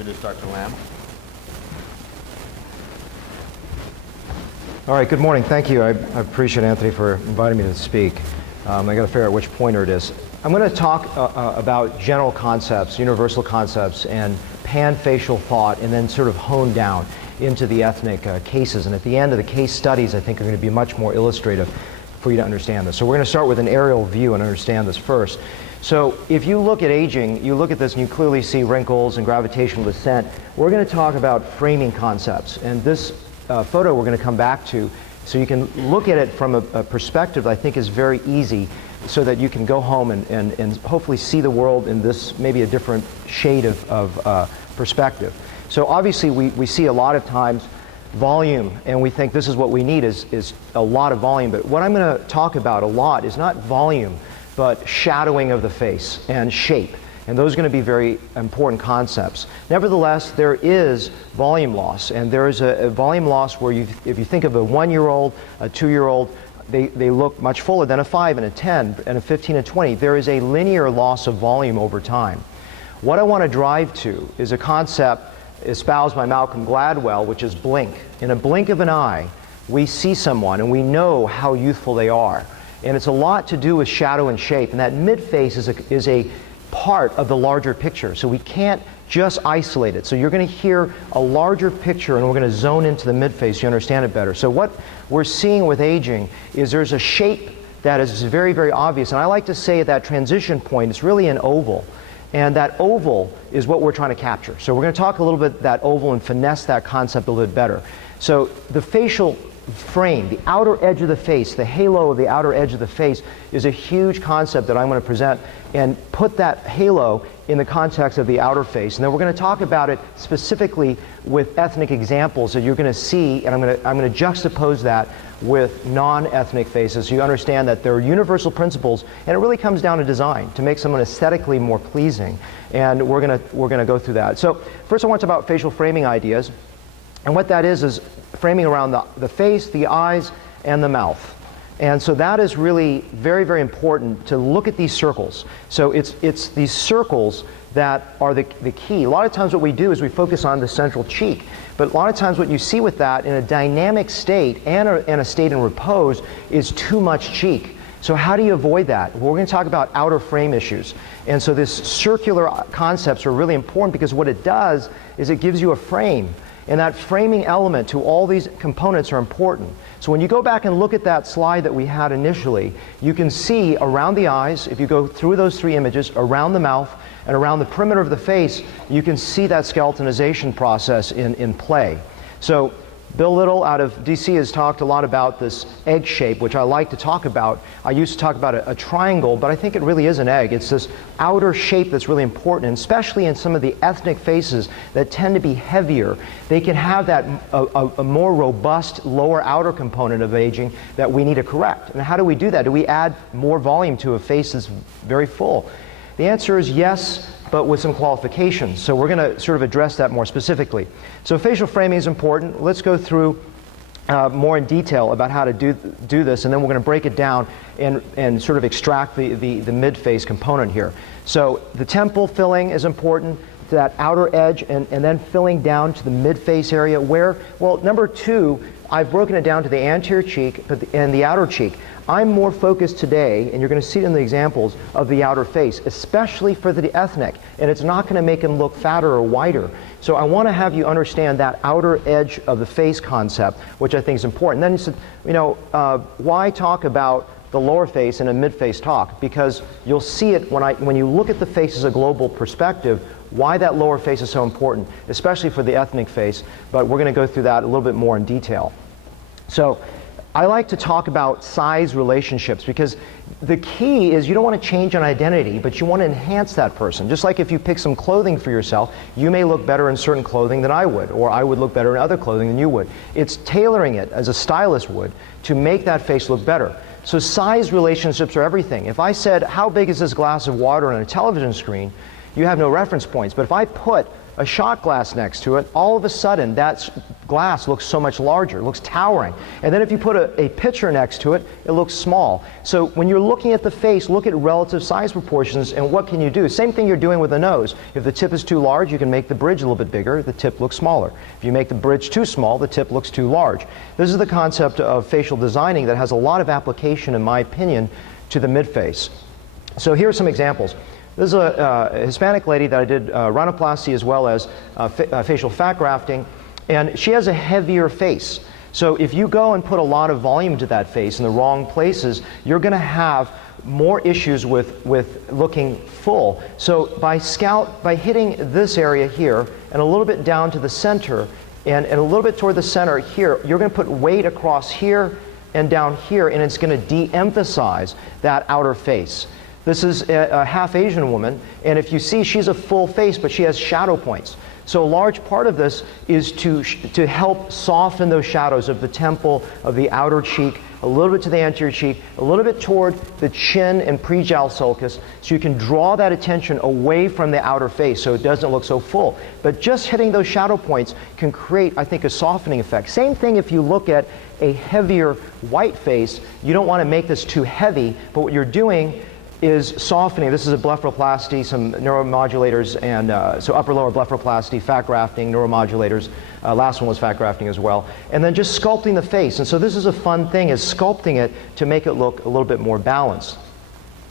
introduce Dr. Lamb. All right, good morning. Thank you. I appreciate Anthony for inviting me to speak. I got to figure out which pointer it is. I'm going to talk about general concepts, universal concepts, and pan-facial thought, and then sort of hone down into the ethnic cases. And at the end of the case studies, I think are going to be much more illustrative for you to understand this. So we're going to start with an aerial view and understand this first. So if you look at aging, you look at this and you clearly see wrinkles and gravitational descent. We're going to talk about framing concepts. And this photo we're going to come back to, so you can look at it from a perspective that I think is very easy, so that you can go home and hopefully see the world in this maybe a different shade of perspective. So obviously we see a lot of times volume, and we think this is what we need is a lot of volume. But what I'm going to talk about a lot is not volume, but shadowing of the face and shape. And those are going to be very important concepts. Nevertheless, there is volume loss, and there is a volume loss where if you think of a 1-year-old, a 2-year-old, they look much fuller than a 5 and a 10 and a 15 and 20. There is a linear loss of volume over time. What I want to drive to is a concept espoused by Malcolm Gladwell, which is blink. In a blink of an eye, we see someone and we know how youthful they are. And it's a lot to do with shadow and shape, and that mid-face is a part of the larger picture, so we can't just isolate it. So you're going to hear a larger picture, and we're going to zone into the mid-face so you understand it better. So what we're seeing with aging is there's a shape that is very, very obvious, and I like to say at that transition point it's really an oval, and that oval is what we're trying to capture. So we're going to talk a little bit that oval and finesse that concept a little bit better. So the facial frame, the outer edge of the face, the halo of the outer edge of the face is a huge concept that I'm going to present and put that halo in the context of the outer face. And then we're going to talk about it specifically with ethnic examples that you're going to see, and I'm going to juxtapose that with non-ethnic faces so you understand that there are universal principles, and it really comes down to design to make someone aesthetically more pleasing. And we're going to go through that. So first I want to talk about facial framing ideas. And what that is framing around the face, the eyes, and the mouth. And so that is really very, very important to look at these circles. So it's these circles that are the key. A lot of times what we do is we focus on the central cheek. But a lot of times what you see with that in a dynamic state and a state in repose is too much cheek. So how do you avoid that? Well, we're going to talk about outer frame issues. And so this circular concepts are really important because what it does is it gives you a frame. And that framing element to all these components are important. So when you go back and look at that slide that we had initially, you can see around the eyes, if you go through those 3 images, around the mouth and around the perimeter of the face, you can see that skeletonization process in play. So Bill Little out of DC has talked a lot about this egg shape, which I like to talk about. I used to talk about a triangle, but I think it really is an egg. It's this outer shape that's really important, and especially in some of the ethnic faces that tend to be heavier. They can have that a more robust lower outer component of aging that we need to correct. And how do we do that? Do we add more volume to a face that's very full? The answer is yes, but with some qualifications. So we're going to sort of address that more specifically. So facial framing is important. Let's go through more in detail about how to do this, and then we're going to break it down and sort of extract the mid-face component here. So the temple filling is important, to that outer edge, and then filling down to the mid-face area where, well, number 2, I've broken it down to the anterior cheek and the outer cheek. I'm more focused today, and you're going to see it in the examples, of the outer face, especially for the ethnic, and it's not going to make them look fatter or whiter. So I want to have you understand that outer edge of the face concept, which I think is important. Then you said, why talk about the lower face in a mid-face talk? Because you'll see it when you look at the face as a global perspective, why that lower face is so important, especially for the ethnic face, but we're going to go through that a little bit more in detail. So I like to talk about size relationships because the key is you don't want to change an identity, but you want to enhance that person. Just like if you pick some clothing for yourself, you may look better in certain clothing than I would, or I would look better in other clothing than you would. It's tailoring it, as a stylist would, to make that face look better. So size relationships are everything. If I said, how big is this glass of water on a television screen, you have no reference points. But if I put a shot glass next to it, all of a sudden that glass looks so much larger, looks towering. And then if you put a picture next to it, it looks small. So when you're looking at the face, look at relative size proportions, and what can you do? Same thing you're doing with the nose. If the tip is too large, you can make the bridge a little bit bigger, the tip looks smaller. If you make the bridge too small, the tip looks too large. This is the concept of facial designing that has a lot of application, in my opinion, to the midface. So here are some examples. This is a Hispanic lady that I did rhinoplasty as well as facial fat grafting, and she has a heavier face. So if you go and put a lot of volume to that face in the wrong places, you're going to have more issues with looking full. So by hitting this area here and a little bit down to the center and a little bit toward the center here, you're going to put weight across here and down here, and it's going to de-emphasize that outer face. This is a half Asian woman, and if you see, she's a full face, but she has shadow points. So a large part of this is to help soften those shadows of the temple, of the outer cheek, a little bit to the anterior cheek, a little bit toward the chin and pre-jowl sulcus, so you can draw that attention away from the outer face so it doesn't look so full. But just hitting those shadow points can create, I think, a softening effect. Same thing if you look at a heavier white face. You don't want to make this too heavy, but what you're doing is softening. This is a blepharoplasty, some neuromodulators, and so upper lower blepharoplasty, fat grafting, neuromodulators. Last one was fat grafting as well. And then just sculpting the face. And so this is a fun thing, is sculpting it to make it look a little bit more balanced.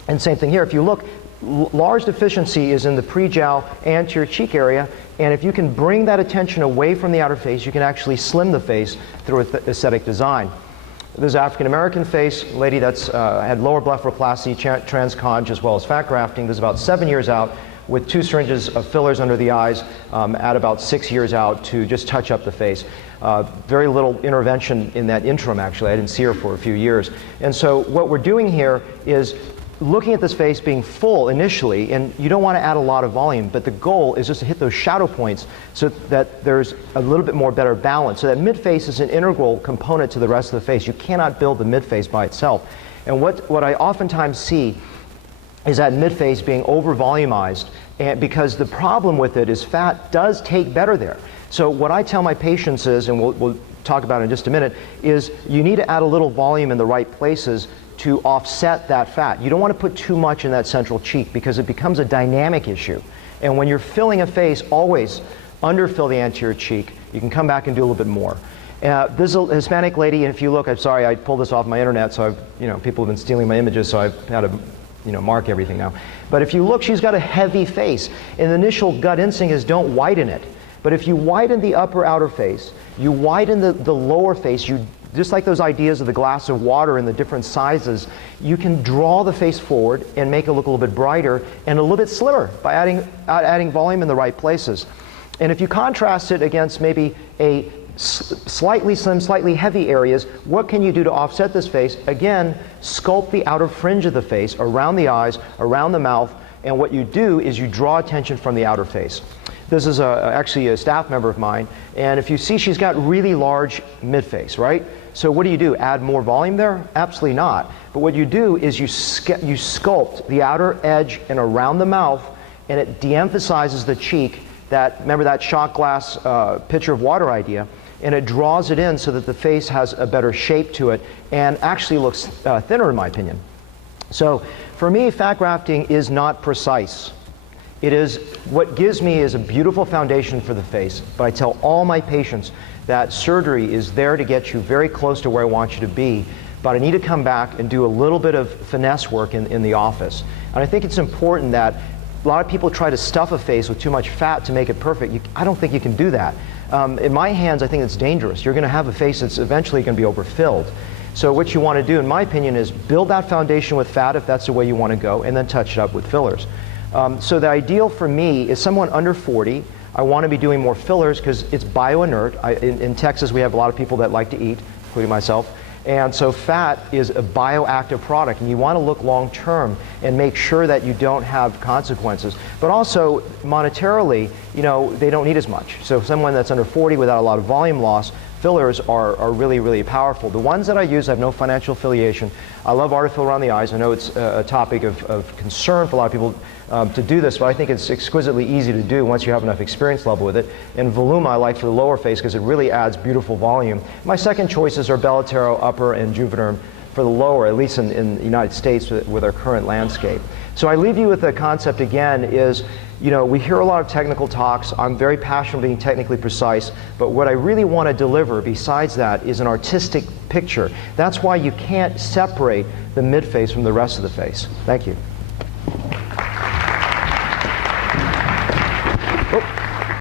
And same thing here. If you look, large deficiency is in the pre-jowl anterior cheek area, and if you can bring that attention away from the outer face, you can actually slim the face through aesthetic design. There's an African-American face, lady that's had lower blepharoplasty, transconj, as well as fat grafting. This is about 7 years out with 2 syringes of fillers under the eyes at about 6 years out to just touch up the face. Very little intervention in that interim, actually. I didn't see her for a few years. And so what we're doing here is looking at this face being full initially, and you don't want to add a lot of volume, but the goal is just to hit those shadow points so that there's a little bit more better balance. So that midface is an integral component to the rest of the face. You cannot build the midface by itself. And what I oftentimes see is that midface being over volumized, and because the problem with it is fat does take better there. So what I tell my patients is, and we'll talk about it in just a minute, is you need to add a little volume in the right places to offset that fat. You don't want to put too much in that central cheek because it becomes a dynamic issue. And when you're filling a face, always underfill the anterior cheek. You can come back and do a little bit more. This is a Hispanic lady, and if you look, I'm sorry, I pulled this off my internet, so people have been stealing my images, so I've had to mark everything now. But if you look, she's got a heavy face, and the initial gut instinct is don't widen it. But if you widen the upper outer face, you widen the lower face, just like those ideas of the glass of water in the different sizes, you can draw the face forward and make it look a little bit brighter and a little bit slimmer by adding volume in the right places. And if you contrast it against maybe a slightly slim, slightly heavy areas, what can you do to offset this face? Again, sculpt the outer fringe of the face, around the eyes, around the mouth, and what you do is you draw attention from the outer face. This is actually a staff member of mine, and if you see, she's got really large midface, right? So what do? Add more volume there? Absolutely not. But what you do is you sculpt the outer edge and around the mouth, and it de-emphasizes the cheek. Remember that shot glass pitcher of water idea, and it draws it in so that the face has a better shape to it and actually looks thinner, in my opinion. So for me, fat grafting is not precise. It is, what gives me is a beautiful foundation for the face, but I tell all my patients that surgery is there to get you very close to where I want you to be, but I need to come back and do a little bit of finesse work in the office. And I think it's important that a lot of people try to stuff a face with too much fat to make it perfect. I don't think you can do that. In my hands, I think it's dangerous. You're going to have a face that's eventually going to be overfilled. So what you want to do, in my opinion, is build that foundation with fat if that's the way you want to go, and then touch it up with fillers. So the ideal for me is someone under 40. I want to be doing more fillers because it's bio-inert. In Texas, we have a lot of people that like to eat, including myself. And so fat is a bioactive product, and you want to look long term and make sure that you don't have consequences. But also, monetarily, they don't need as much. So someone that's under 40 without a lot of volume loss, fillers are really, really powerful. The ones that I use, I have no financial affiliation. I love autofill around the eyes. I know it's a topic of concern for a lot of people to do this, but I think it's exquisitely easy to do once you have enough experience level with it. And Voluma I like for the lower face because it really adds beautiful volume. My second choices are Bellatero upper and Juvederm for the lower, at least in the United States with our current landscape. So I leave you with the concept again is, you know, we hear a lot of technical talks. I'm very passionate being technically precise, but what I really want to deliver besides that is an artistic picture. That's why you can't separate the mid-face from the rest of the face. Thank you.